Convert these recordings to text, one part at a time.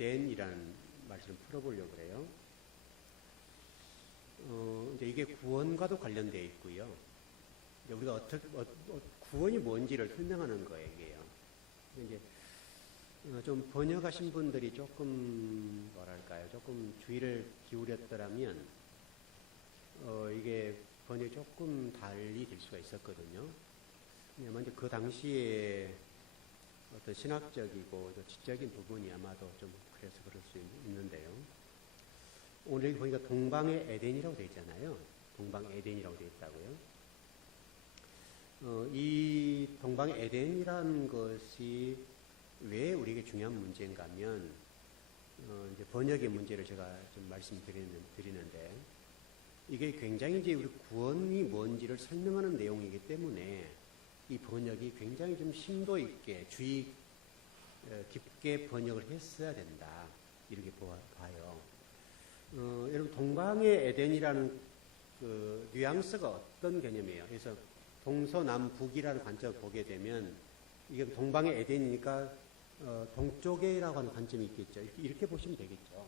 에덴이라는 말씀을 풀어보려고 그래요. 이제 이게 구원과도 관련되어 있고요. 이제 우리가 구원이 뭔지를 설명하는 거예요, 이게요. 이제 좀 번역하신 분들이 조금 뭐랄까요, 조금 주의를 기울였더라면 이게 번역이 조금 달리 될 수가 있었거든요. 먼저 그 당시에 어떤 신학적이고 지적인 부분이 아마도 좀 그래서 그럴 수 있는데요. 오늘 여기 보니까 동방의 에덴이라고 되어 있잖아요. 동방의 에덴이라고 되어 있다고요. 이 동방의 에덴이라는 것이 왜 우리에게 중요한 문제인가 하면 이제 번역의 문제를 제가 좀 말씀드리는데 이게 굉장히 이제 우리 구원이 뭔지를 설명하는 내용이기 때문에 이 번역이 굉장히 좀 심도 있게 주의 깊게 번역을 했어야 된다. 이렇게 봐요. 여러분 동방의 에덴이라는 그 뉘앙스가 어떤 개념이에요? 그래서 동서남북이라는 관점을 보게 되면 이게 동방의 에덴이니까 동쪽에라고 하는 관점이 있겠죠. 이렇게 보시면 되겠죠.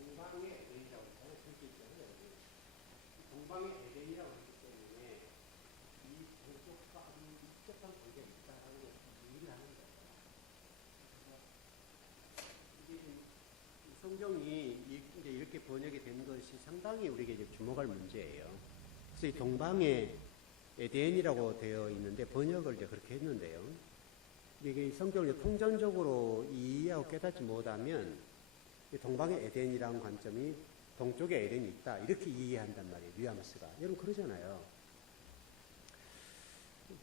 동방의 에덴이라고 했잖아요. 동방의 에덴이라고 했기 때문에 이 동쪽과 아주 밀접한 관계가 있다라는 것을 얘기를 하는 거예요. 이게 성경이 이제 이렇게 번역이 된 것이 상당히 우리에게 이제 주목할 문제예요. 그래서 이 동방의 에덴이라고 되어 있는데 번역을 이제 그렇게 했는데요. 이게 성경을 이제 통전적으로 이해하고 깨닫지 못하면 동방의 에덴이라는 관점이 동쪽에 에덴이 있다 이렇게 이해한단 말이에요. 뉘앙스가. 여러분 그러잖아요.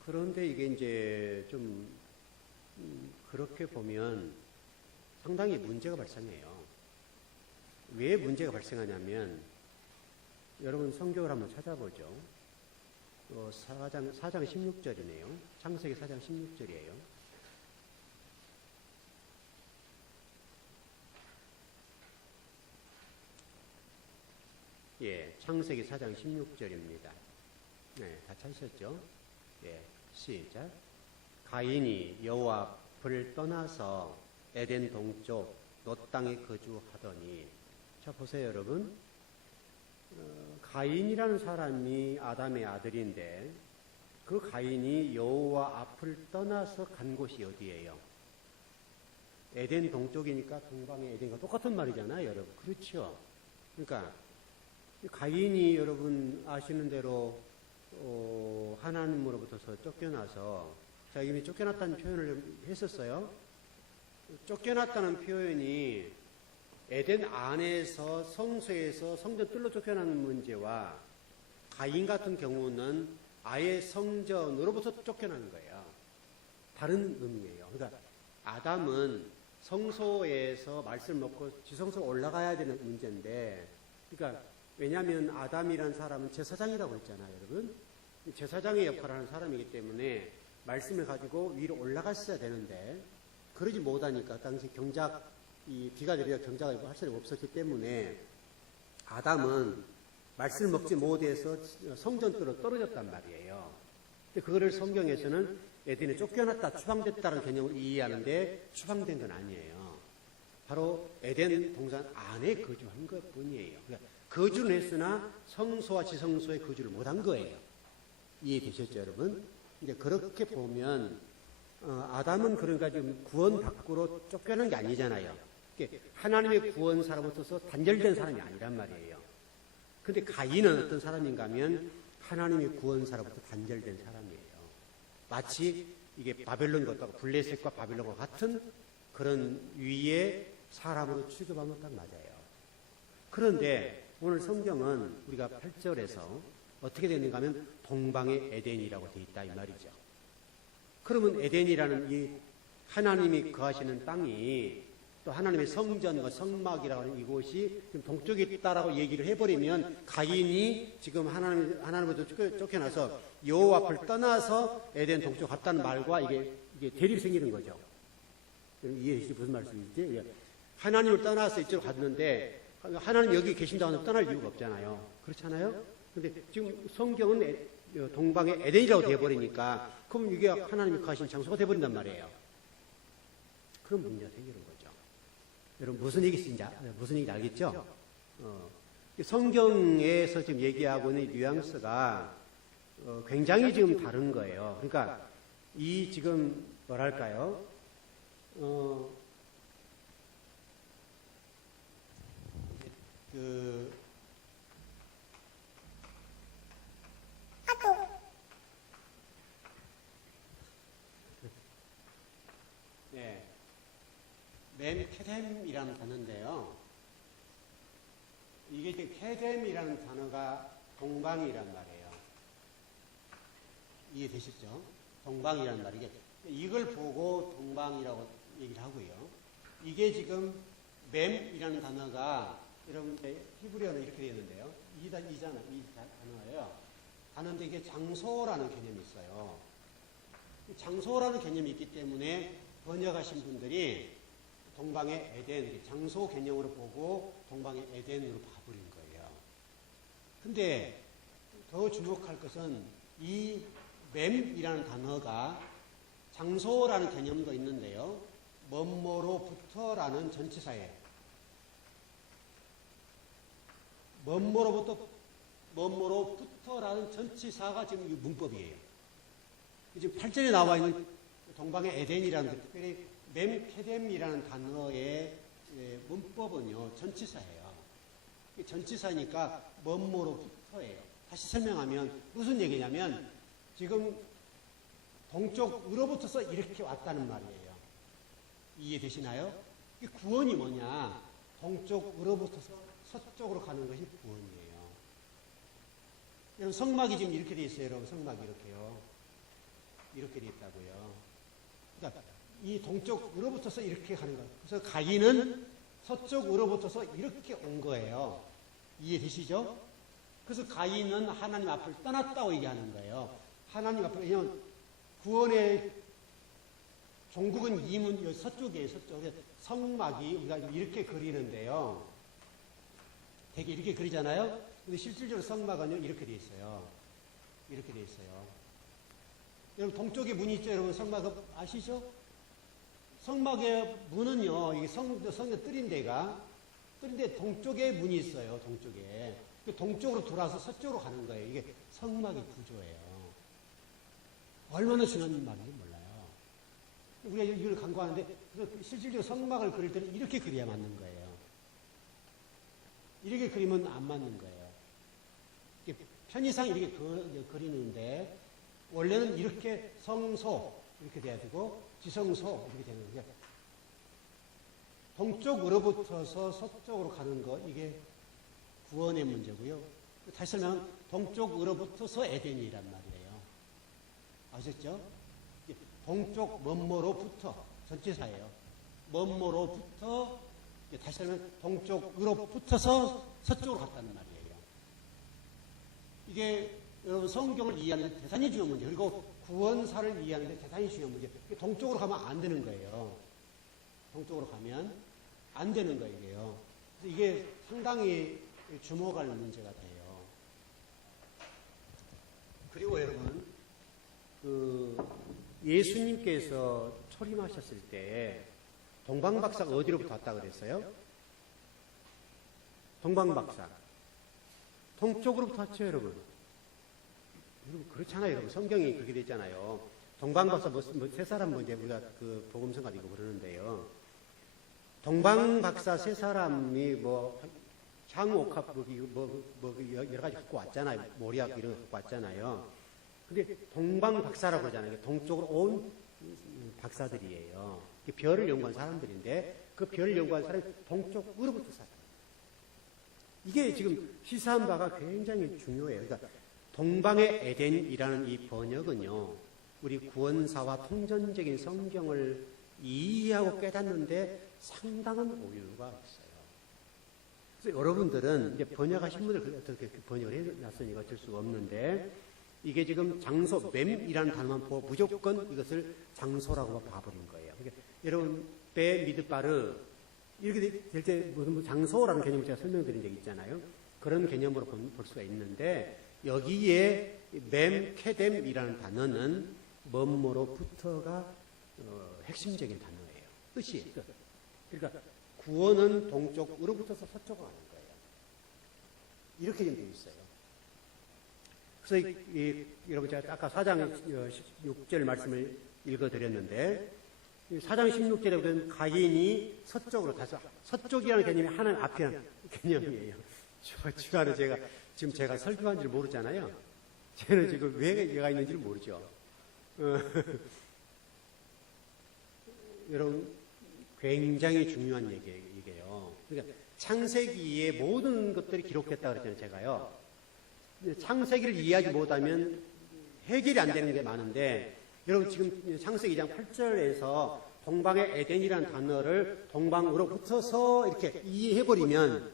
그런데 이게 이제 좀 그렇게 보면 상당히 문제가 발생해요. 왜 문제가 발생하냐면 여러분 성경을 한번 찾아보죠. 4장 16절이네요. 창세기 4장 16절이에요. 예, 창세기 4장 16절입니다. 네, 다 찾으셨죠? 예, 시작. 가인이 여호와 앞을 떠나서 에덴 동쪽 롯 땅에 거주하더니. 자, 보세요, 여러분. 가인이라는 사람이 아담의 아들인데 그 가인이 여호와 앞을 떠나서 간 곳이 어디예요? 에덴 동쪽이니까 동방의 에덴과 똑같은 말이잖아요, 여러분. 그렇죠? 그러니까 가인이 여러분 아시는 대로 하나님으로부터 쫓겨나서 자 이미 쫓겨났다는 표현을 했었어요. 쫓겨났다는 표현이 에덴 안에서 성소에서 성전 뜰로 쫓겨나는 문제와 가인 같은 경우는 아예 성전으로부터 쫓겨나는 거예요. 다른 의미예요. 그러니까 아담은 성소에서 말씀을 먹고 지성소로 올라가야 되는 문제인데 그러니까 왜냐하면 아담이라는 사람은 제사장이라고 했잖아요, 여러분. 제사장의 역할을 하는 사람이기 때문에 말씀을 가지고 위로 올라갔어야 되는데 그러지 못하니까 당시 비가 내리자 경작이 할 수가 없었기 때문에 아담은 말씀을 먹지 못해서 성전으로 떨어졌단 말이에요. 근데 그거를 성경에서는 에덴에 쫓겨났다, 추방됐다는 개념을 이해하는데 추방된 건 아니에요. 바로 에덴 동산 안에 거주한 것 뿐이에요. 그러니까 거주는 했으나 성소와 지성소에 거주를 못한 거예요. 이해되셨죠, 여러분? 이제 그렇게 보면 아담은 그러니까 지금 구원 밖으로 쫓겨난 게 아니잖아요. 하나님의 구원사로부터 단절된 사람이 아니란 말이에요. 근데 가인은 어떤 사람인가 하면 하나님의 구원사로부터 단절된 사람이에요. 마치 이게 바벨론 같다고 블레셋과 바벨론과 같은 그런 위에 사람으로 취급하면 딱 맞아요. 그런데 오늘 성경은 우리가 8절에서 어떻게 되는가 하면 동방의 에덴이라고 되어 있다 이 말이죠. 그러면 에덴이라는 이 하나님이 거하시는 땅이 또 하나님의 성전과 성막이라고 하는 이곳이 지금 동쪽에 있다라고 얘기를 해버리면 가인이 지금 하나님으로부터 쫓겨나서 여호와 앞을 떠나서 에덴 동쪽 갔다는 말과 이게 대립이 생기는 거죠. 이해하시죠? 무슨 말씀인지? 하나님을 떠나서 이쪽으로 갔는데 하나님 여기 계신다고 하면 떠날 이유가 없잖아요. 그렇잖아요? 근데 지금 성경은 동방의 에덴이라고 되어버리니까 그럼 이게 하나님이 거하신 장소가 되어버린단 말이에요. 그런 문제가 생기는 거죠. 여러분 무슨 얘기인지 알겠죠? 성경에서 지금 얘기하고 있는 뉘앙스가 굉장히 지금 다른 거예요. 그러니까 이 지금 뭐랄까요? 네, 멘케뎀이라는 단어인데요. 이게 지금 케뎀이라는 단어가 동방이란 말이에요. 이해되시죠? 동방이란 말이게 이걸 보고 동방이라고 얘기를 하고요. 이게 지금 맴이라는 단어가 여러분 히브리어는 이렇게 되어 있는데요. 이 단어예요. 단어인데 이게 장소라는 개념이 있어요. 장소라는 개념이 있기 때문에 번역하신 분들이 동방의 에덴, 장소 개념으로 보고 동방의 에덴으로 봐버린 거예요. 근데 더 주목할 것은 이 맴이라는 단어가 장소라는 개념도 있는데요. 뭐뭐로부터라는 전치사예요. 뭐뭐로부터라는 전치사가 지금 이 문법이에요. 지금 8절에 나와 있는 동방의 에덴이라는 특별히 맴케뎀이라는 단어의 문법은요, 전치사예요. 전치사니까 뭐뭐로부터예요. 다시 설명하면 무슨 얘기냐면 지금 동쪽으로부터서 이렇게 왔다는 말이에요. 이해되시나요? 이 구원이 뭐냐? 동쪽으로부터서 서쪽으로 가는 것이 구원이에요. 여러분 성막이 지금 이렇게 돼 있어요. 여러분 성막이 이렇게요. 이렇게 돼 있다고요. 그러니까 이 동쪽으로부터서 이렇게 가는 거예요. 그래서 가인은 서쪽으로부터서 이렇게 온 거예요. 이해되시죠? 그래서 가인은 하나님 앞을 떠났다고 얘기하는 거예요. 하나님 앞을, 왜냐하면 구원의 종국은 이문 서쪽이에요. 서쪽에 성막이 우리가 이렇게 그리는데요. 되게 이렇게 그리잖아요. 근데 실질적으로 성막은요 이렇게 돼 있어요. 이렇게 돼 있어요. 여러분 동쪽에 문이 있죠. 여러분 성막 아시죠? 성막의 문은요, 이게 성의 뜰인데 동쪽에 문이 있어요. 동쪽에. 동쪽으로 돌아서 서쪽으로 가는 거예요. 이게 성막의 구조예요. 얼마나 중요한 말인지 몰라요. 우리가 이걸 강구하는데 실질적으로 성막을 그릴 때는 이렇게 그려야 맞는 거예요. 이렇게 그리면 안 맞는 거예요. 편의상 이렇게 그리는데 원래는 이렇게 성소 이렇게 돼야 되고 지성소 이렇게 되는 거예요. 동쪽으로부터서 서쪽으로 가는 거 이게 구원의 문제고요. 다시 설명하면 동쪽으로부터서 에덴이란 말이에요. 아셨죠? 동쪽 뭐뭐로부터 전치사예요. 뭐뭐로부터 다시 설명하면 동쪽으로부터서 서쪽으로 갔다는 말이에요. 이게 여러분 성경을 이해하는 데 대단히 중요한 문제. 그리고 구원사를 이해하는 데 대단히 중요한 문제. 동쪽으로 가면 안 되는 거예요. 동쪽으로 가면 안 되는 거예요. 그래서 이게 상당히 주목할 문제가 돼요. 그리고 여러분, 예수님께서 초림하셨을 때 동방박사가 어디로부터 왔다고 그랬어요? 동방박사. 동쪽으로부터 왔죠, 여러분. 여러분, 그렇잖아요, 여러분. 성경이 그렇게 되어 있잖아요. 동방박사 세 사람 우리가 그 복음성가 이거 그러는데요. 동방박사 세 사람이 향옥합 여러 가지 갖고 왔잖아요. 모리학 이런 거 갖고 왔잖아요. 근데 동방박사라고 그러잖아요. 동쪽으로 온 박사들이에요. 별을 연구한 사람들인데 그 별을 연구한 사람이 동쪽으로부터 살아요. 이게 지금 시사한 바가 굉장히 중요해요. 그러니까 동방의 에덴이라는 이 번역은요, 우리 구원사와 통전적인 성경을 이해하고 깨닫는데 상당한 오류가 있어요. 그래서 여러분들은 이제 번역하신 분들 어떻게 번역을 해놨으니까 어쩔 수가 없는데, 이게 지금 장소, 맴이라는 단어만 보고 무조건 이것을 장소라고 봐버린 거예요. 그러니까 여러분, 베 미드바르, 이렇게 될 때 무슨 장소라는 개념을 제가 설명드린 적이 있잖아요. 그런 개념으로 볼 수가 있는데 여기에 맴케뎀이라는 단어는 뭐뭐로부터가 핵심적인 단어예요. 뜻이 뜻. 그러니까 구원은 동쪽으로부터서 서쪽으로 가는 거예요. 이렇게 되어 있어요. 그래서 여러분 제가 아까 4장 16절 말씀을 읽어드렸는데 4장 16절에 보면 가인이 서쪽으로 다시 서쪽이라는 개념이 하나님 앞에 하는 개념이에요. 주간에 제가 설교한 줄 모르잖아요. 저는 지금 왜 얘가 있는지를 모르죠. 여러분 굉장히 중요한 얘기예요. 그러니까 창세기의 모든 것들이 기록됐다 그랬잖아요. 제가요. 창세기를 이해하지 못하면 해결이 안 되는 게 많은데 여러분 지금 창세기 2장 8절에서 동방의 에덴이라는 단어를 동방으로부터서 이렇게 이해해버리면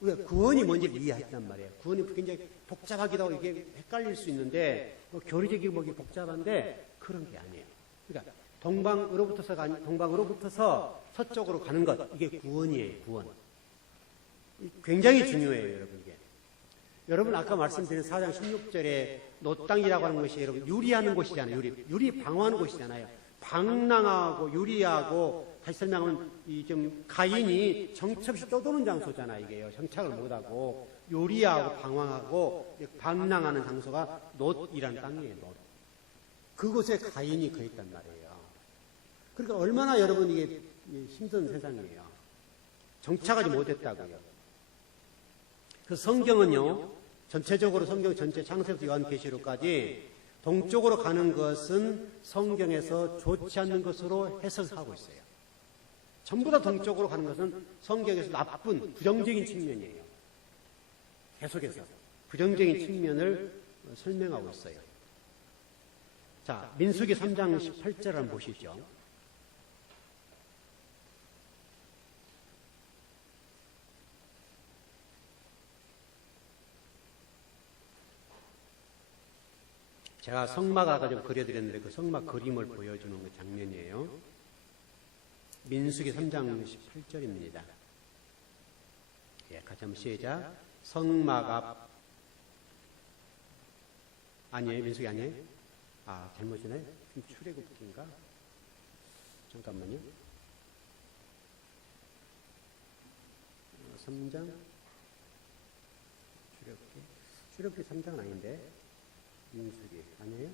우리가 구원이 뭔지를 이해했단 말이에요. 구원이 굉장히 복잡하기도 하고 이게 헷갈릴 수 있는데 교리적이고 뭐 복잡한데 그런 게 아니에요. 그러니까 동방으로부터서 서쪽으로 가는 것 이게 구원이에요. 구원. 굉장히 중요해요, 여러분 이게. 여러분 아까 말씀드린 4장 16절에 노땅이라고 하는 것이 여러분 유리하는 곳이잖아요. 유리 방어하는 곳이잖아요. 방랑하고 유리하고 다시 설명하면 좀 가인이 정처없이 떠도는 장소잖아요. 이게요. 정착을 못하고 유리하고 방황하고 방랑하는 장소가 놋이라는 땅이에요. 놋. 그곳에 가인이 거했단 말이에요. 그러니까 얼마나 여러분 이게 힘든 세상이에요. 정착하지 못했다고요. 그 성경은요, 전체적으로 성경 전체 창세부터 요한계시록까지 동쪽으로 가는 것은 성경에서 좋지 않는 것으로 해석하고 있어요. 전부 다 동쪽으로 가는 것은 성경에서 나쁜 부정적인 측면이에요. 계속해서 부정적인 측면을 설명하고 있어요. 자, 민수기 3장 18절 한번 보시죠. 제가 성막 아까 좀 그려드렸는데 그 성막 그림을 보여주는 그 장면이에요. 민수기 3장 18절입니다. 예, 같이 한번 시작. 성막 앞 아니에요? 민수기 아니에요? 아, 잘못이네. 출애굽기인가? 잠깐만요. 3장 출애굽기 3장은 아닌데 민수기 아니에요?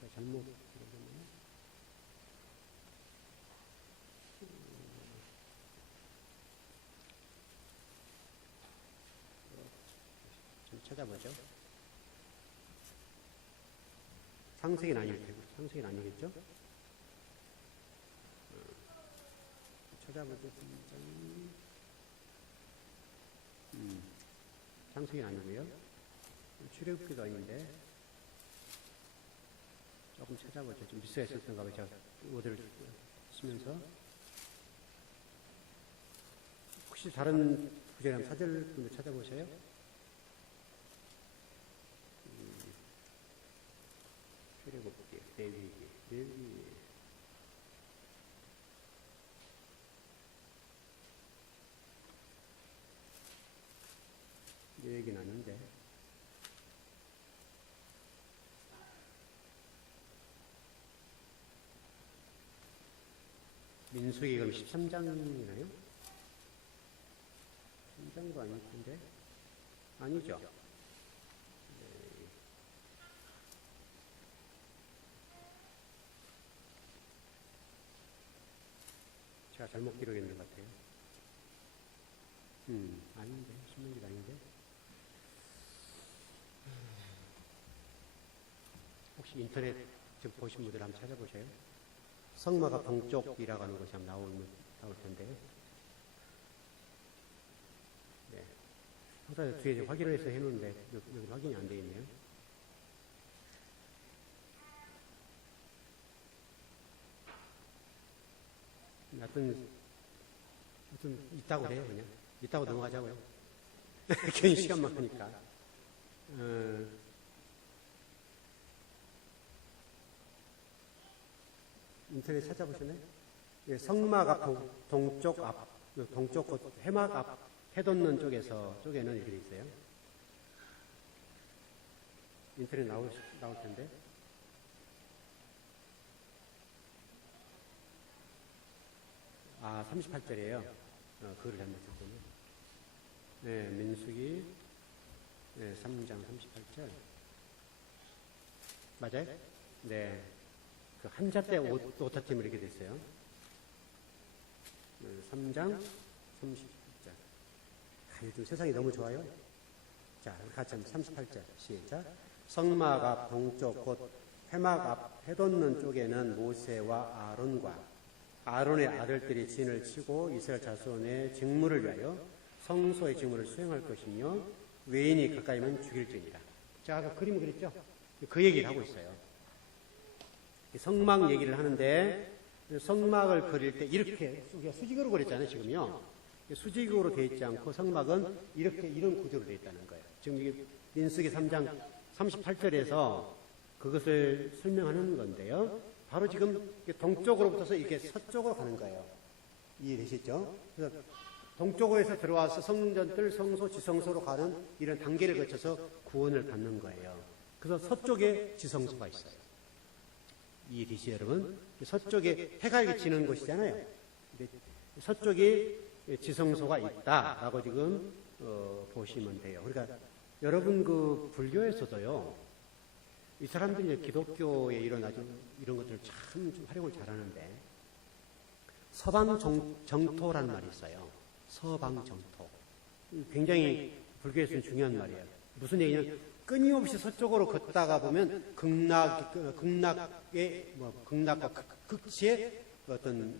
제가 잘못 들었나요? 좀 찾아보죠. 창세기는 아닐 테고, 창세기는 아니겠죠? 찾아보죠. 창세기는 아니고요. 출애굽기도 아닌데 조금 찾아보죠. 좀 미스가 있었던가 봐요. 제가 워드를 쓰면서 혹시 다른 구절에 한번 사절 분들 찾아보세요. 출애굽기, 레위기. 이 얘기는 아닌데. 민수기 그럼 13장이나요? 13장도 아닐 텐데? 아니죠. 네. 제가 잘못 기록했는 것 같아요. 아닌데. 신명기도 아닌데. 혹시 인터넷 좀 보신 분들 한번 찾아보세요. 성막 동쪽이라고 하는 것이 나올 텐데. 네. 항상 뒤에 확인을 해서 해놓는데, 여기 확인이 안 되어 있네요. 하여튼, 있다고 그래요, 그냥. 있다고 넘어가자고요. 괜히 시간만 하니까. 인터넷 찾아보셨나요? 성막 앞 동쪽 앞, 동쪽 해막 앞 해돋는 쪽에는 이렇게 돼 있어요. 인터넷 나올 텐데. 아, 38절이에요. 그걸 잘못했군요. 네, 민수기 3장 38절. 맞아요? 네. 그 한자때 오타팀을 이렇게 됐어요. 3장 38절. 요즘 세상이 너무 좋아요. 자, 같이 한번 38절. 시작. 성막 앞 동쪽 곧 회막 앞 해돋는 쪽에는 모세와 아론과 아론의 아들들이 진을 치고 이스라엘 자손의 직무를 위하여 성소의 직무를 수행할 것이며 외인이 가까이면 죽일지니라. 자, 아까 그림 그렸죠? 그 얘기를 하고 있어요. 성막 얘기를 하는데 성막을 그릴 때 이렇게 수직으로 그렸잖아요, 지금요. 수직으로 되어 있지 않고 성막은 이런 구조로 되어 있다는 거예요. 지금 이게 민수기 3장 38절에서 그것을 설명하는 건데요. 바로 지금 동쪽으로 붙어서 이렇게 서쪽으로 가는 거예요. 이해되시죠? 그래서 동쪽으로서 들어와서 성전들, 성소, 지성소로 가는 이런 단계를 거쳐서 구원을 받는 거예요. 그래서 서쪽에 지성소가 있어요. 이해되시죠, 여러분? 서쪽에 해가 이렇게 지는 곳이잖아요. 서쪽에 지성소가 있다라고 지금 보시면 돼요. 그러니까 여러분 그 불교에서도요. 이 사람들이 기독교에 이런 것들을 참 활용을 잘하는데 서방 정토라는 말이 있어요. 서방 정토. 굉장히 불교에서는 중요한 말이에요. 무슨 얘기냐면 끊임없이 서쪽으로 걷다가 보면 극락과 극치에 어떤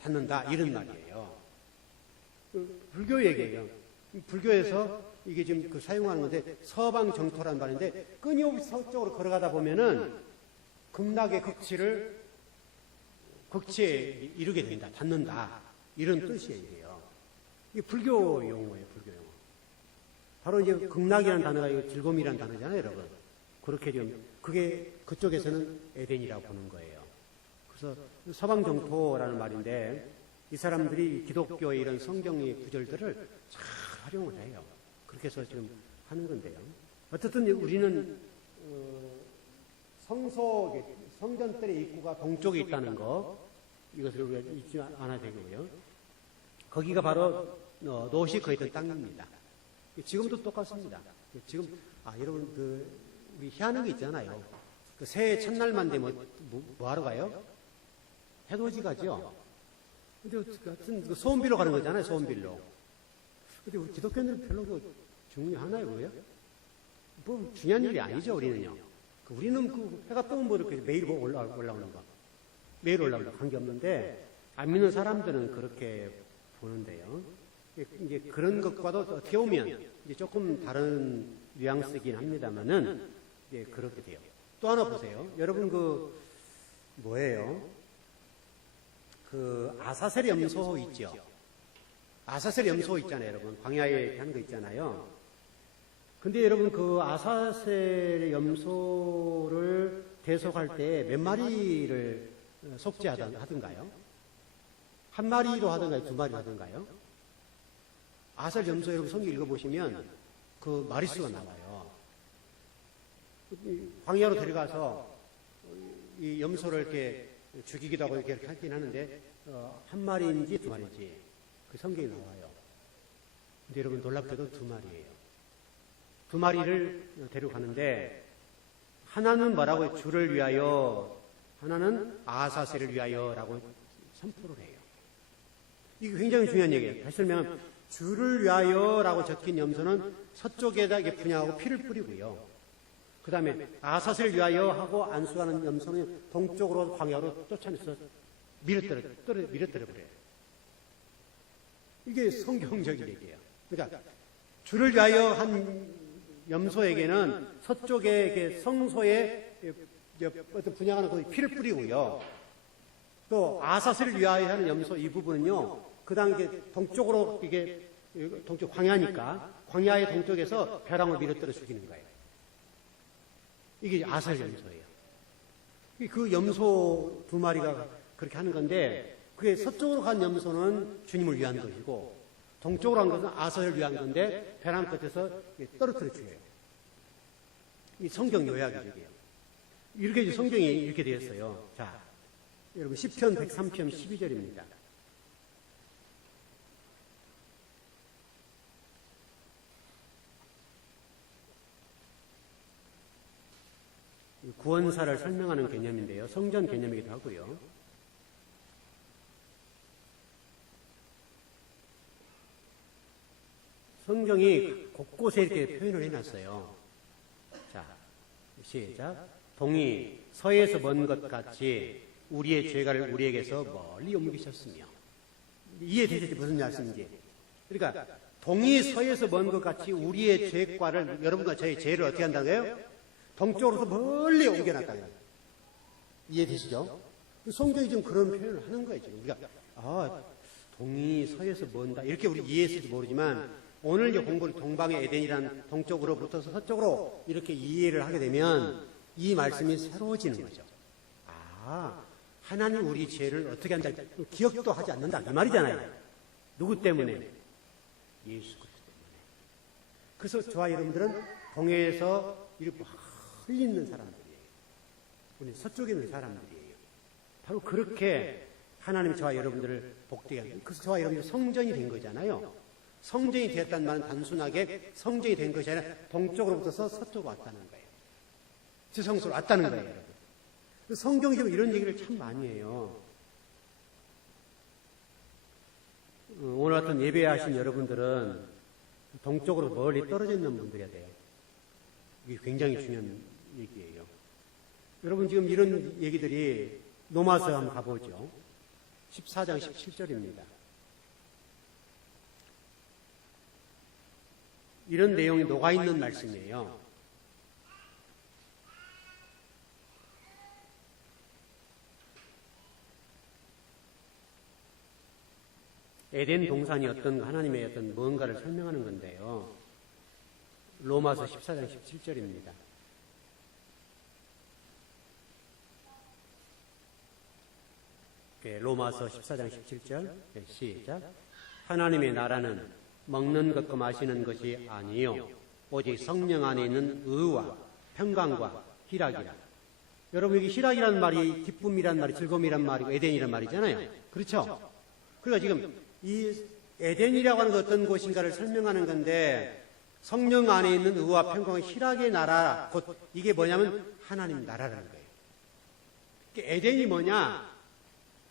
닿는다 이런 말이에요. 불교 얘기예요. 불교에서 이게 지금 그 사용하는 건데 서방 정토라는 말인데 끊임없이 서쪽으로 걸어가다 보면은 극락의 극치에 이르게 된다, 닿는다 이런 뜻이에요. 이게 불교 용어예요, 불교 용어. 바로 이제 극락이라는 단어가 즐거움이라는 단어잖아요, 여러분. 그렇게 좀 그게 그쪽에서는 에덴이라고 보는 거예요. 그래서 서방 정토라는 말인데 이 사람들이 기독교의 이런 성경의 구절들을 잘 활용을 해요. 그렇게 해서 지금 하는 건데요. 어쨌든 우리는 성전들의 입구가 동쪽에 있다는 거 이것을 우리가 잊지 않아야 되고요. 거기가 바로 노시 거했던 땅입니다. 지금도 똑같습니다. 지금 여러분 우리 희한한 게 있잖아요. 그 새해 첫날만 되면 뭐 하러 가요? 해돋이 가죠. 근데 같은 소원빌로 가는 거잖아요. 소원빌로. 근데 우리 기독교인들은 별로 중요하나요, 그거요? 뭐 중요한 일이 아니죠, 우리는요. 우리는 해가 뜨면 뭐 이렇게 매일 올라오는 거. 매일 올라오는 거 관계없는데, 안 믿는 사람들은 그렇게 보는데요. 이제 그런 것과도 어떻게 보면 이제 조금 다른 뉘앙스이긴 합니다만은, 예, 그렇게 돼요. 또 하나 보세요. 여러분 뭐예요? 아사셀 염소 있죠? 아사셀 염소 있잖아요, 여러분. 광야에 한 거 있잖아요. 근데 여러분, 아사셀 염소를 대속할 때 몇 마리를 속죄하던가요? 한 마리로 하던가요? 두 마리로 하던가요? 아사셀 염소 여러분 성경 읽어보시면 그 마리수가 나와요. 광야로 데려가서 이 염소를 이렇게 죽이기도 하고 이렇게 하긴 하는데, 한 마리인지 두 마리인지 그 성경에 나와요. 근데 여러분 놀랍게도 두 마리예요. 두 마리를 데려가는데, 하나는 뭐라고 주를 위하여, 하나는 아사셀을 위하여라고 선포를 해요. 이게 굉장히 중요한 얘기예요. 다시 설명하면 주를 위하여라고 적힌 염소는 서쪽에다 이렇게 분양하고 피를 뿌리고요. 그 다음에 아사셀을 위하여 하고 안수하는 염소는 동쪽으로 광야로 쫓아내서 밀어뜨려 버려요. 이게 성경적인 얘기예요. 그러니까 주를 위하여 한 염소에게는 서쪽에 성소에 어떤 분양하는 그 피를 뿌리고요. 또 아사셀을 위하여 하는 염소 이 부분은요. 그 다음에 동쪽으로 이게 동쪽 광야니까 광야의 동쪽에서 벼랑을 밀어뜨려 죽이는 거예요. 이게 아사셀 염소예요. 그 염소 두 마리가 그렇게 하는 건데, 그게 서쪽으로 간 염소는 주님을 위한 것이고 동쪽으로 간 것은 아서를 위한 건데 벼랑 끝에서 떨어뜨려 주어요. 이 성경 요약이죠. 이렇게 이제 성경이 이렇게 되었어요. 자, 여러분 시편 103편 12절입니다. 구원사를 설명하는 개념인데요. 성전 개념이기도 하고요. 성경이 곳곳에 이렇게 표현을 해놨어요. 자, 시작. 동이 서에서 먼 것 같이 우리의 죄가를 우리에게서 멀리 옮기셨으며. 이해되시죠? 무슨 말씀인지. 그러니까 동이 서에서 먼 것 같이 우리의 죄과를 여러분과 저의 죄를 어떻게 한다는 거예요? 동쪽으로서 멀리 옮겨놨다는 거예요. 이해되시죠? 성경이 지금 그런 표현을 하는 거예요. 지금 우리가 동이 서에서 먼다 이렇게 우리 이해했을지 모르지만 오늘 이제 공부를 동방의 에덴이라는 동쪽으로부터 서쪽으로 이렇게 이해를 하게 되면 이 말씀이 새로워지는 거죠. 하나님 우리 죄를 어떻게 한다? 기억도 하지 않는다. 이 말이잖아요. 누구 때문에? 예수 그리스도 때문에. 그래서 저와 여러분들은 동해에서 이렇게 멀리 있는 사람들이에요. 우리 서쪽에 있는 사람들이에요. 바로 그렇게 하나님이 저와 여러분들을 복되게 하는. 그래서 저와 여러분들이 성전이 된 거잖아요. 성전이 되었다는 말은 단순하게 성전이 된 것이 아니라 동쪽으로부터 서쪽으로 왔다는 거예요. 지성소로 왔다는 거예요, 여러분. 성경이 좀 이런 얘기를 참 많이 해요. 오늘 같은 예배하신 여러분들은 동쪽으로 멀리 떨어져 있는 분들이야 돼요. 이게 굉장히 중요한 얘기예요. 여러분 지금 이런 얘기들이 로마서 한번 가보죠. 14장 17절입니다. 이런 내용이 녹아있는 말씀이에요. 에덴 동산이 어떤 하나님의 어떤 무언가를 설명하는 건데요. 로마서 14장 17절입니다. 로마서 14장 17절 시작. 하나님의 나라는 먹는 것과 마시는 것이 아니요 오직 성령 안에 있는 의와 평강과 희락이라. 여러분 여기 희락이라는 말이 기쁨이란 말이 즐거움이란 말이고 에덴이란 말이잖아요. 그렇죠? 그러니까 지금 이 에덴이라고 하는 것 어떤 곳인가를 설명하는 건데 성령 안에 있는 의와 평강과 희락의 나라 곧 이게 뭐냐면 하나님 나라라는 거예요. 에덴이 뭐냐?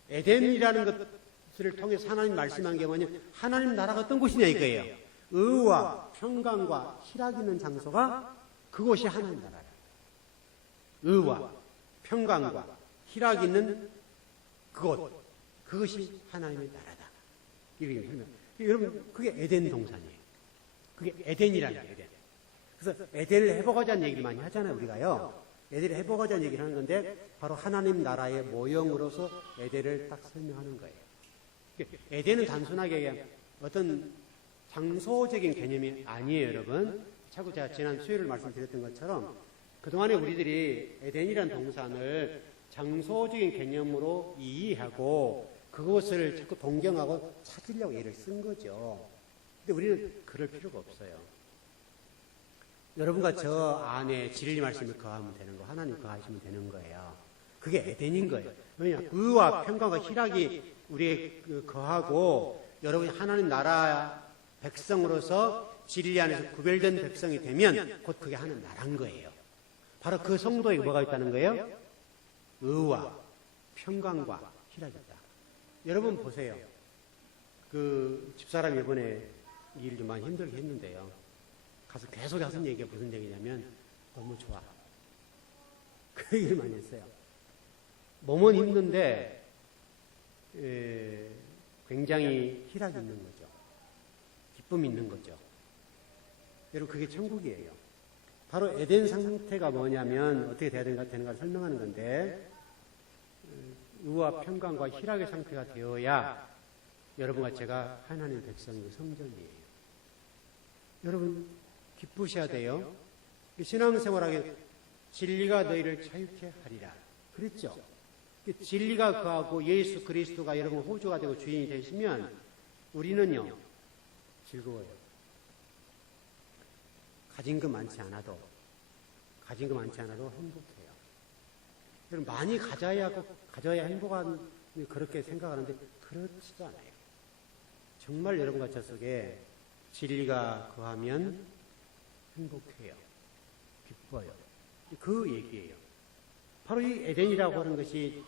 에덴이라는 것을 통해서 하나님 말씀한 게 뭐냐? 하나님 나라가 어떤 곳이냐 이거예요. 의와 평강과 희락이 있는 장소가 그곳이 하나님 나라예요. 의와 평강과 희락이 있는 그것이 하나님의 나라다. 이렇게 설명. 여러분 그게 에덴 동산이에요. 그게 에덴이라는 거예요. 에덴. 그래서 에덴을 해보고자 하는 얘기를 많이 하잖아요. 우리가요. 에덴을 해보고자 하는 얘기를 하는 건데 바로 하나님 나라의 모형으로서 에덴을 딱 설명하는 거예요. 에덴은 단순하게 어떤 장소적인 개념이 아니에요, 여러분. 자꾸 제가 지난 수요일 말씀드렸던 것처럼 그동안에 우리들이 에덴이라는 동산을 장소적인 개념으로 이해하고 그것을 자꾸 동경하고 찾으려고 얘를 쓴 거죠. 근데 우리는 그럴 필요가 없어요. 여러분과 저 안에 진리 말씀을 거하면 되는 거, 하나님 거하시면 되는 거예요. 그게 에덴인 거예요. 왜냐? 의와 평강과 희락이 우리에 거하고 여러분이 하나님 나라 백성으로서 진리 안에서 구별된 백성이 되면 곧 그게 하나님 나라인 거예요. 바로 그 성도에 뭐가 있다는 거예요? 의와 평강과 희락이 있다. 여러분 보세요. 그 집사람이 이번에 일 좀 많이 힘들게 했는데요. 가서 계속 하는 얘기가 무슨 얘기냐면 너무 좋아. 그 얘기를 많이 했어요. 몸은 힘든데 굉장히 희락이 있는 거죠. 기쁨이 있는 거죠. 여러분 그게 천국이에요. 바로 에덴 상태가 뭐냐면 어떻게 돼야 되는가 설명하는 건데 의와 평강과 희락의 상태가 되어야 여러분과 제가 하나님의 백성이고 성전이에요. 여러분 기쁘셔야 돼요. 신앙생활하게 진리가 너희를 자유케 하리라. 그랬죠. 진리가 거하고 예수 그리스도가 여러분 호주가 되고 주인이 되시면 우리는요 즐거워요. 가진 거 많지 않아도 행복해요. 여러분 많이 가져야 행복한 그렇게 생각하는데 그렇지도 않아요. 정말 여러분과 저 속에 진리가 거하면 행복해요. 기뻐요. 그 얘기예요. 바로 이 에덴이라고 하는 것이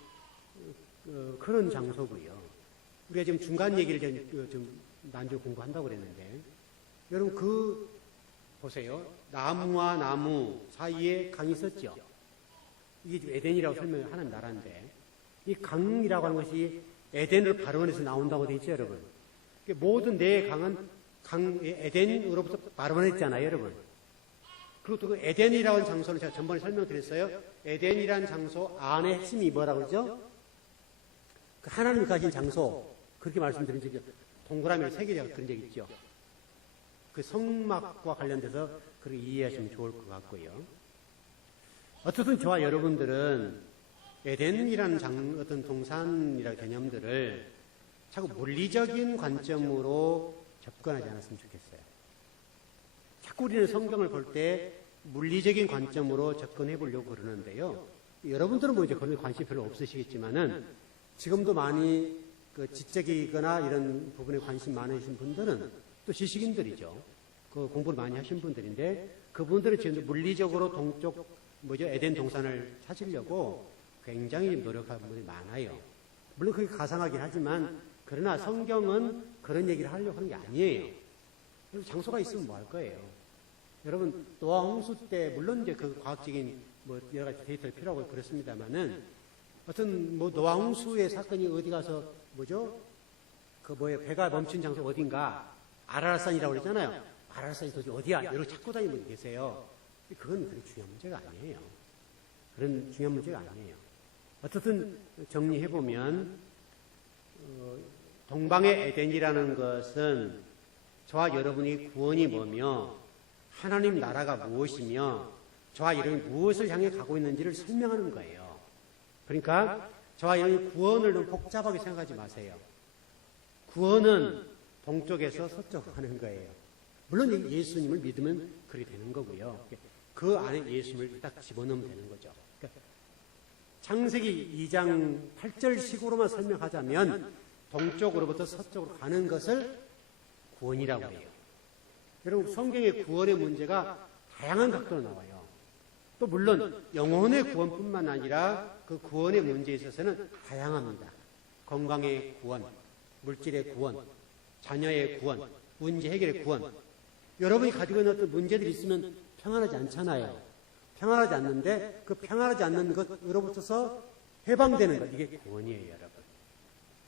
그런 장소고요. 우리가 지금 중간 얘기를 좀 난주 공부한다고 그랬는데 여러분 보세요. 나무와 나무 사이에 강이 있었죠. 이게 에덴이라고 설명하는 나라인데 이 강이라고 하는 것이 에덴으로 발원해서 나온다고 되어 있죠, 여러분. 모든 네 강은 에덴으로부터 발원했잖아요, 여러분. 그리고 또 그 에덴이라고 하는 장소는 제가 전번에 설명드렸어요. 에덴이라는 장소 안에 핵심이 뭐라고 그러죠? 그 하나님이 가진 장소, 그렇게 말씀드린 적이 동그라미를 3개 그런 적이 있죠. 그 성막과 관련돼서 그렇게 이해하시면 좋을 것 같고요. 어쨌든 저와 여러분들은 에덴이라는 어떤 동산이라는 개념들을 자꾸 물리적인 관점으로 접근하지 않았으면 좋겠어요. 자꾸 우리는 성경을 볼 때 물리적인 관점으로 접근해 보려고 그러는데요. 여러분들은 뭐 이제 그런 관심이 별로 없으시겠지만은 지금도 많이 그 지적이거나 이런 부분에 관심 많으신 분들은 또 지식인들이죠. 그 공부를 많이 하신 분들인데 그분들은 지금 물리적으로 동쪽 에덴 동산을 찾으려고 굉장히 노력하는 분들이 많아요. 물론 그게 가상하긴 하지만 그러나 성경은 그런 얘기를 하려고 하는 게 아니에요. 장소가 있으면 뭐 할 거예요. 여러분 노아 홍수 때 물론 이제 그 과학적인 여러 가지 데이터가 필요하고 그렇습니다만은 어떤 노아 홍수의 사건이 어디 가서 배가 멈춘 장소 어딘가 아라랏산이라고 그랬잖아요. 아라랏산이 도대체 어디야? 여러분 찾고 다니는 분이 계세요. 그건 그렇게 중요한 문제가 아니에요. 그런 중요한 문제가 아니에요. 어쨌든 정리해보면 동방의 에덴이라는 것은 저와 여러분이 구원이 뭐며 하나님 나라가 무엇이며 저와 여러분이 무엇을 향해 가고 있는지를 설명하는 거예요. 그러니까 저와 여러분이 구원을 너무 복잡하게 생각하지 마세요. 구원은 동쪽에서 서쪽으로 가는 거예요. 물론 예수님을 믿으면 그렇게 되는 거고요. 그 안에 예수님을 딱 집어넣으면 되는 거죠. 그러니까 창세기 2장 8절식으로만 설명하자면 동쪽으로부터 서쪽으로 가는 것을 구원이라고 해요. 여러분 성경의 구원의 문제가 다양한 각도로 나와요. 또 물론 영혼의 구원뿐만 아니라 그 구원의 문제에 있어서는 다양합니다. 건강의 구원, 물질의 구원, 자녀의 구원, 문제 해결의 구원. 여러분이 가지고 있는 어떤 문제들이 있으면 평안하지 않잖아요. 평안하지 않는데 그 평안하지 않는 것으로부터서 해방되는 것, 이게 구원이에요, 여러분.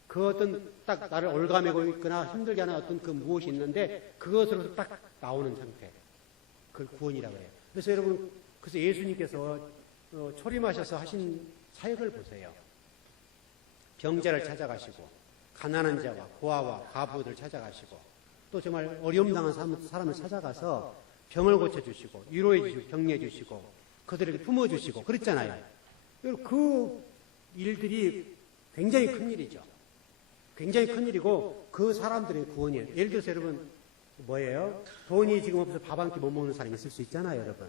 그 어떤 딱 나를 올가매고 있거나 힘들게 하는 어떤 그 무엇이 있는데 그것으로부터 딱 나오는 상태. 그걸 구원이라고 해요. 그래서 여러분, 그래서 예수님께서 초림하셔서 하신 사역을 보세요. 병자를 찾아가시고 가난한 자와 고아와 과부들을 찾아가시고 또 정말 어려움 당한 사람을 찾아가서 병을 고쳐주시고 위로해 주시고 격려해 주시고 그들에게 품어주시고 그랬잖아요. 그 일들이 굉장히 큰 일이죠. 굉장히 큰 일이고 그 사람들의 구원이에요. 예를 들어서 여러분 뭐예요? 돈이 지금 없어서 밥 한 끼 못 먹는 사람이 있을 수 있잖아요, 여러분.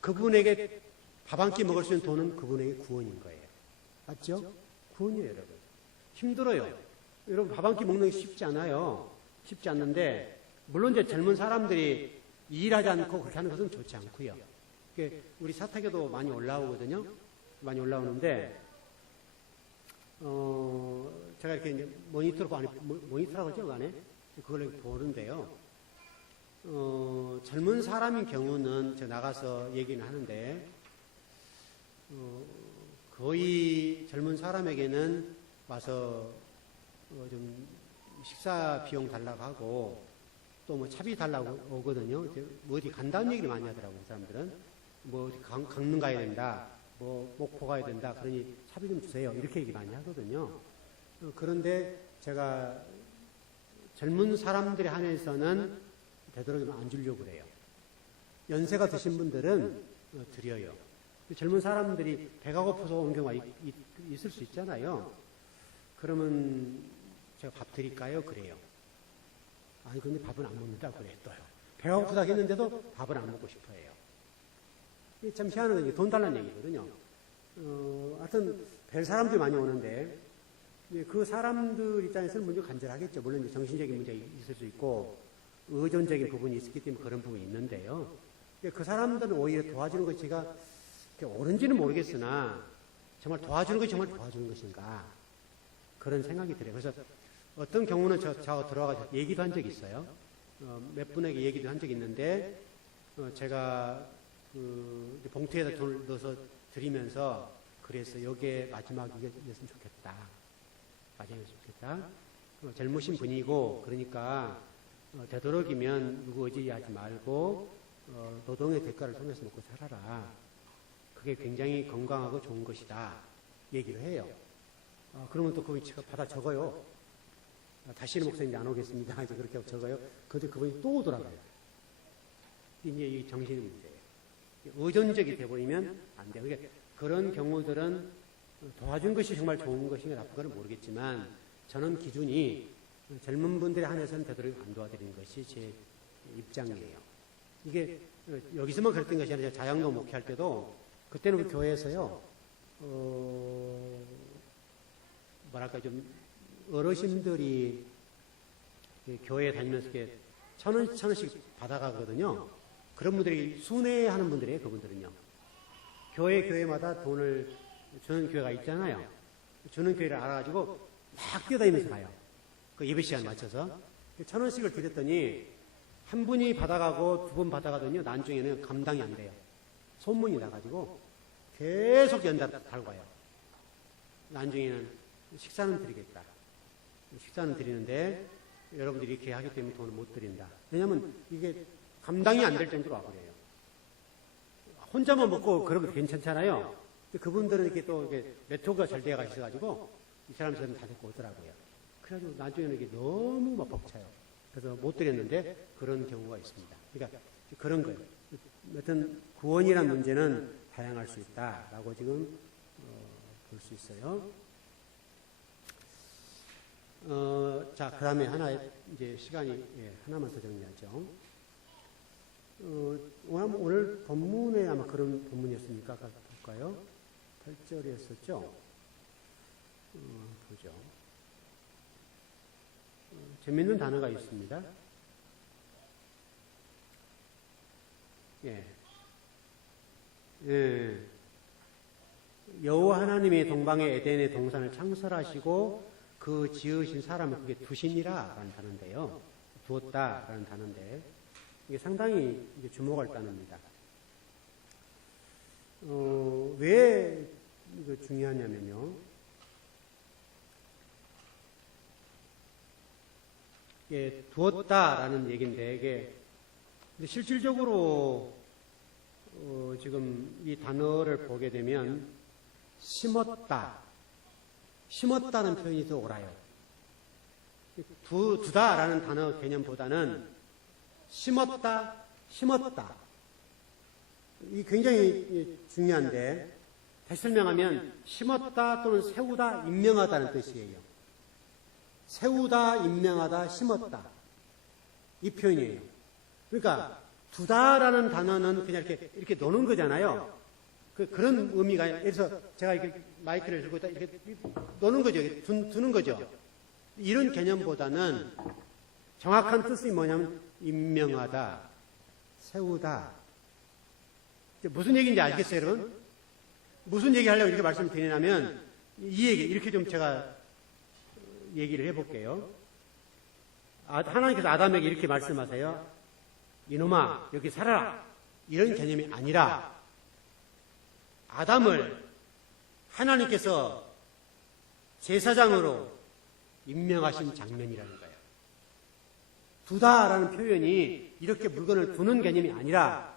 그분에게 밥 한 끼 먹을 수 있는 돈은 그분에게 구원인 거예요. 맞죠? 구원이에요, 여러분. 힘들어요. 여러분 밥 한 끼 먹는 게 쉽지 않아요. 쉽지 않는데 물론 이제 젊은 사람들이 일하지 않고 그렇게 하는 것은 좋지 않고요. 우리 사탁에도 많이 올라오거든요. 많이 올라오는데 제가 이렇게 이제 모니터라고 하죠, 그 안에 그걸 보는데요. 젊은 사람인 경우는 제가 나가서 얘기는 하는데 거의 젊은 사람에게는 와서 좀 식사 비용 달라고 하고 또 뭐 차비 달라고 오거든요. 뭐 어디 간다는 얘기를 많이 하더라고요, 사람들은. 뭐 어디 강릉 가야 된다, 뭐 목포 가야 된다, 그러니 차비 좀 주세요. 이렇게 얘기 많이 하거든요. 그런데 제가 젊은 사람들에 한해서는 되도록이면 안 주려고 그래요. 연세가 드신 분들은 드려요. 젊은 사람들이 배가 고파서 오는 경우가 있을 수 있잖아요. 그러면 제가 밥 드릴까요? 그래요. 아니 근데 밥은 안 먹는다 그래 또요. 배가 고프다 했는데도 밥을 안 먹고 싶어 해요. 이게 참 희한한 건 돈 달라는 얘기거든요. 하여튼 별 사람들이 많이 오는데 그 사람들 입장에서는 먼저 간절하겠죠. 물론 이제 정신적인 문제가 있을 수 있고 의존적인 부분이 있기 때문에 그런 부분이 있는데요. 그 사람들은 오히려 도와주는 것이 제가 옳은지는 모르겠으나 정말 도와주는 것이 정말 도와주는 것인가 그런 생각이 들어요. 그래서 어떤 경우는 저하고 들어가서 얘기도 한 적이 있어요. 몇 분에게 얘기도 한 적이 있는데 제가 봉투에다 돈을 넣어서 드리면서 그래서 여기에 마지막이었으면 좋겠다. 마지막이었으면 좋겠다. 젊으신 분이고 그러니까 되도록이면 누구 의지하지 말고 노동의 대가를 통해서 먹고 살아라. 그게 굉장히 건강하고 좋은 것이다. 얘기를 해요. 그러면 또 그분이 받아 적어요. 다시는 목사님 안 오겠습니다. 이제 그렇게 하고 적어요. 그런데 그분이 또 오더라고요. 이제 이 정신의 문제예요. 의존적이 돼버리면 안 돼요. 그러니까 그런 경우들은 도와준 것이 정말 좋은 것인가 나쁜 것은 모르겠지만 저는 기준이 젊은 분들에 한해서는 되도록 안 도와드리는 것이 제 입장이에요. 이게 여기서만 그랬던 것이 아니라 자양도 목회할 때도 그때는 우리 교회에서요. 뭐랄까 좀 어르신들이 교회에 다니면서 이렇게 천 원씩 받아가거든요. 그런 분들이 순회하는 분들이에요. 그분들은요. 교회마다 돈을 주는 교회가 있잖아요. 주는 교회를 알아가지고 막 뛰어다니면서 가요. 그 예배 시간 맞춰서. 1,000원씩을 드렸더니 한 분이 받아가고 두 분 받아가더니 나중에는 감당이 안 돼요. 소문이 나가지고 계속 연달아 달고 와요. 나중에는 식사는 드리겠다. 식사는 드리는데 여러분들이 이렇게 하기 때문에 돈을 못 드린다. 왜냐하면 이게 감당이 안 될 정도로 와버려요. 혼자만 먹고 그러면 괜찮잖아요. 그분들은 이렇게 또 이렇게 네트워크가 잘 되어 가셔가지고 이 사람처럼 다 데리고 오더라고요. 그래가지고 나중에는 이게 너무 막 벅차요. 그래서 못 드렸는데 그런 경우가 있습니다. 그러니까 그런 거예요. 여튼 구원이라는 문제는 다양할 수 있다라고 지금 볼 수 있어요. 자, 그 다음에 하나, 이제 시간이, 하나만 더 정리하죠. 오늘 본문에 아마 그런 본문이었습니까? 볼까요? 8절이었었죠? 보죠. 재밌는 단어가 있습니다. 여호와 하나님이 동방의 에덴의 동산을 창설하시고 그 지으신 사람을 그게 두시니라 라는 단어인데요. 두었다 라는 단어인데 이게 상당히 이제 주목할 단어입니다. 왜 이거 중요하냐면요. 이게 두었다 라는 얘기인데 이게 실질적으로 지금 이 단어를 보게 되면 심었다는 표현이 더 옳아요. 두다라는 단어 개념보다는 심었다. 이 굉장히 중요한데 다시 설명하면 심었다 또는 세우다, 임명하다는 뜻이에요. 세우다, 임명하다, 심었다. 이 표현이에요. 그러니까 두다라는 단어는 그냥 이렇게 노는 거잖아요. 그런 의미가, 예를 들어서 제가 이렇게 마이크를 들고 있다, 이렇게 노는 거죠. 이렇게 두는 거죠. 이런 개념보다는 정확한 뜻이 뭐냐면, 임명하다, 세우다. 무슨 얘기인지 알겠어요, 여러분? 무슨 얘기 하려고 이렇게 말씀을 드리냐면, 이 얘기, 이렇게 좀 제가 얘기를 해볼게요. 하나님께서 아담에게 이렇게 말씀하세요. 이놈아, 여기 살아라. 이런 개념이 아니라, 아담을 하나님께서 제사장으로 임명하신 장면이라는 거예요. 두다라는 표현이 이렇게 물건을 두는 개념이 아니라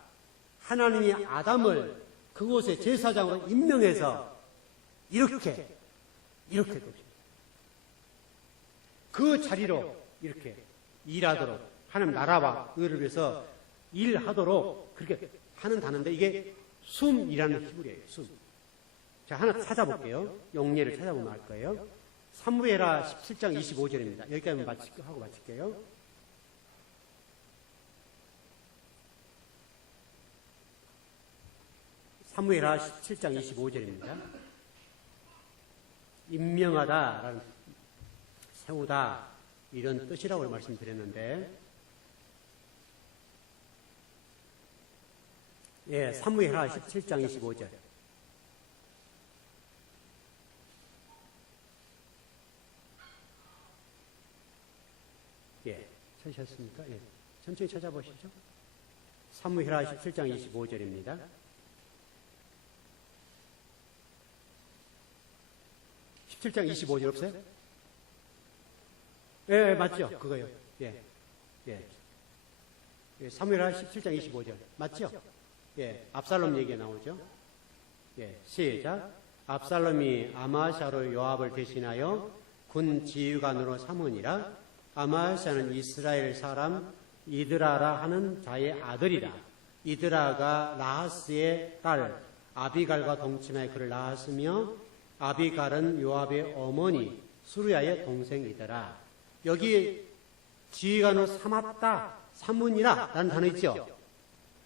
하나님이 아담을 그곳에 제사장으로 임명해서 이렇게 둡니다. 그 자리로 이렇게 일하도록 하나님 나라와 의를 위해서 일하도록 그렇게 하는 단어인데 이게 숨이라는 히브리어예요. 숨. 자, 하나 찾아볼게요. 용례를 찾아보면 알 거예요. 사무엘하 17장 25절입니다. 여기까지 하고 마칠게요. 사무엘하 17장 25절입니다. 임명하다라는 세우다 이런 뜻이라고 말씀드렸는데, 예, 사무엘하 17장 25절. 예, 찾으셨습니까? 예, 천천히 찾아보시죠. 사무엘하 17장 25절입니다. 17장 25절 없어요? 예, 맞죠? 그거요. 예, 예. 예, 사무엘하 17장 25절. 맞죠? 예, 압살롬 얘기가 나오죠? 예, 시작. 압살롬이 아마샤로 요압을 대신하여 군 지휘관으로 삼으니라. 아마샤는 이스라엘 사람 이드라라 하는 자의 아들이라. 이드라가 라하스의 딸 아비갈과 동침하여 그를 낳았으며 아비갈은 요압의 어머니 수르야의 동생이더라. 여기 지휘관으로 삼았다, 삼은이라 라는 단어 있죠?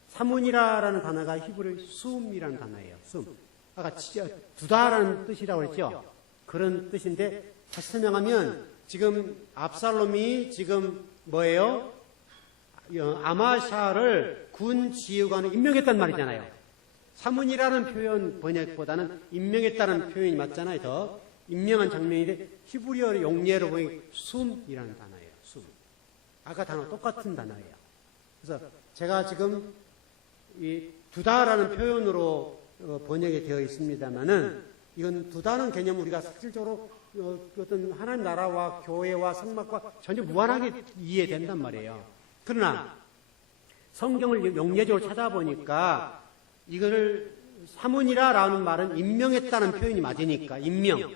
삼은이라라는 단어가 히브리 숨이라는 단어예요. 숨. 아까 두다라는 뜻이라고 했죠? 그런 뜻인데 다시 설명하면 지금 압살롬이 지금 뭐예요? 아마샤를 군 지휘관으로 임명했단 말이잖아요. 삼은이라는 표현 번역보다는 임명했다는 표현이 맞잖아요. 더 임명한 장면인데 히브리어 용례로 보니 숨이라는 단어예요. 숨. 아까 단어 똑같은 단어예요. 그래서 제가 지금 이 두다라는 표현으로 번역이 되어 있습니다만은 이건 두다는 개념 우리가 실질적으로 어떤 하나님 나라와 교회와 성막과 전혀 무관하게 이해된단 말이에요. 그러나 성경을 용례적으로 찾아보니까 이거를 삼은이라라는 말은 임명했다는 표현이 맞으니까 임명.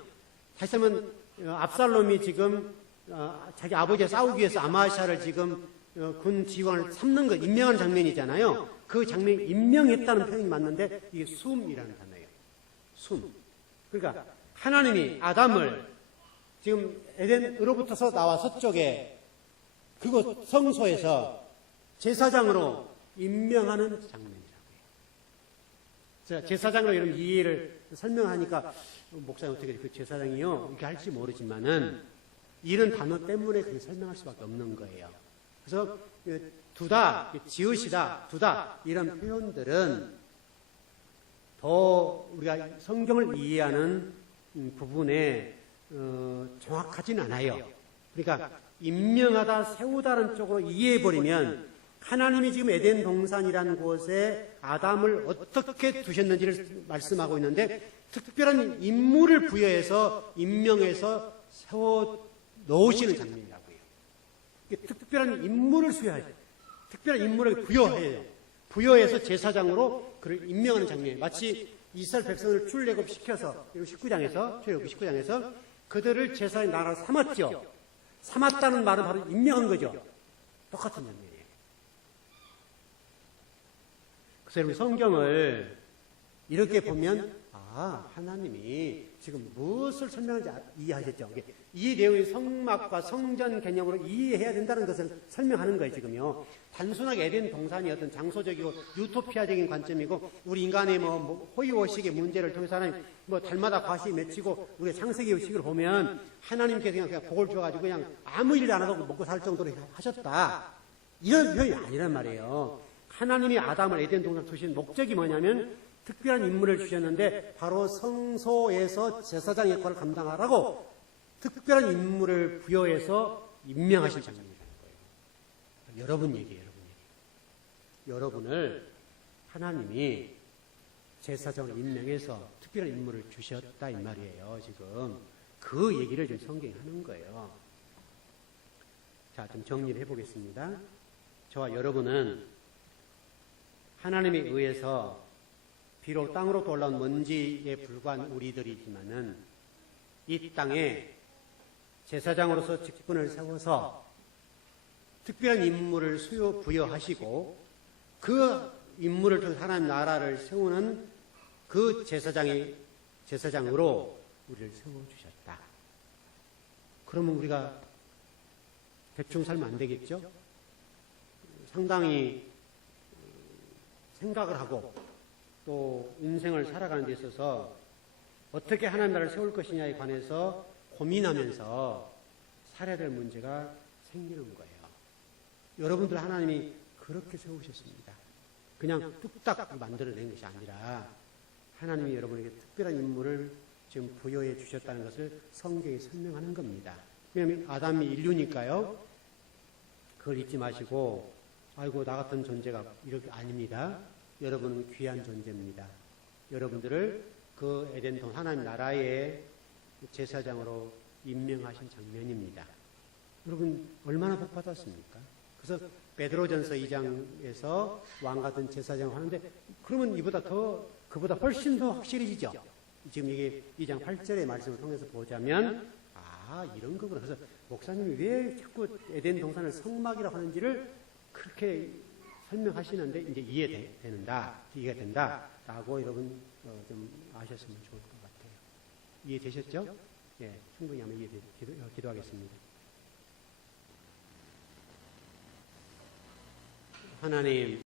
다시 하면 압살롬이 지금 자기 아버지와 싸우기 위해서 아마샤를 지금 군 지휘관을 삼는 거 임명하는 장면이잖아요. 그 장면이 임명했다는 표현이 맞는데 이게 숨이라는 단어예요. 숨. 그러니까 하나님이 아담을 지금 에덴으로부터서 나와 서쪽에 그곳 성소에서 제사장으로 임명하는 장면이라고 해요. 제가 제사장으로 이런 이해를 설명하니까 목사님 어떻게 그 제사장이요? 이렇게 할지 모르지만은 이런 단어 때문에 그렇게 설명할 수밖에 없는 거예요. 그래서 두다, 지으시다, 두다 이런 표현들은 더 우리가 성경을 이해하는 부분에 정확하진 않아요. 그러니까 임명하다, 세우다는 쪽으로 이해해버리면 하나님이 지금 에덴 동산이라는 곳에 아담을 어떻게 두셨는지를 말씀하고 있는데 특별한 인물을 부여해서 임명해서 세워 넣으시는 장면이라고 해요. 특별한 인물을 수여해요. 특별한 인물을 부여해요. 부여해서 제사장으로 그를 임명하는 장면. 마치 이스라엘 백성을 출애굽시켜서 19장에서 출애굽 19장에서 그들을 제사의 나라로 삼았죠. 삼았다는 말은 바로 임명한 거죠. 똑같은 장면이에요. 그래서 여러분 성경을 이렇게 보면 하나님이 지금 무엇을 설명하는지 이해하셨죠? 이 내용이 성막과 성전 개념으로 이해해야 된다는 것을 설명하는 거예요, 지금요. 단순하게 에덴 동산이 어떤 장소적이고 유토피아적인 관점이고 우리 인간의 호의호식의 문제를 통해서 하나님 달마다 과시 맺히고 우리가 창세기 의식을 보면 하나님께서 그냥 복을 줘가지고 그냥 아무 일도 안 하고 먹고 살 정도로 하셨다. 이런 표현이 아니란 말이에요. 하나님이 아담을 에덴 동산 두신 목적이 뭐냐면 특별한 인물을 주셨는데 바로 성소에서 제사장 역할을 감당하라고 특별한 인물을 부여해서 임명하신 장면이라는 거예요. 여러분 얘기예요. 여러분을 하나님이 제사장을 임명해서 특별한 인물을 주셨다 이 말이에요. 지금 그 얘기를 지금 성경이 하는 거예요. 자, 좀 정리를 해보겠습니다. 저와 여러분은 하나님에 의해서 비록 땅으로부터 올라온 먼지에 불과한 우리들이지만은 이 땅에 제사장으로서 직분을 세워서 특별한 임무를 부여하시고 그 인물을 통해 하나님 나라를 세우는 그 제사장으로 우리를 세워주셨다. 그러면 우리가 대충 살면 안 되겠죠? 상당히 생각을 하고 또 인생을 살아가는 데 있어서 어떻게 하나님 나라를 세울 것이냐에 관해서 고민하면서 살아야 될 문제가 생기는 거예요. 여러분들 하나님이 그렇게 세우셨습니다. 그냥 뚝딱 만들어낸 것이 아니라 하나님이 여러분에게 특별한 인물을 지금 부여해 주셨다는 것을 성경이 설명하는 겁니다. 왜냐하면 아담이 인류니까요. 그걸 잊지 마시고 아이고 나 같은 존재가 이렇게 아닙니다. 여러분은 귀한 존재입니다. 여러분들을 그 에덴동 하나님 나라의 제사장으로 임명하신 장면입니다. 여러분 얼마나 복 받았습니까? 그래서 베드로전서 2장에서 왕 같은 제사장을 하는데 그러면 그보다 훨씬 더 확실해지죠. 지금 이게 2장 8절의 말씀을 통해서 보자면 이런 거구나. 그래서 목사님이 왜 자꾸 에덴 동산을 성막이라고 하는지를 그렇게 설명하시는데 이제 이해가 된다라고 여러분 좀 아셨으면 좋을 것 같아요. 이해되셨죠? 예, 충분히 하면 기도하겠습니다. 하나님,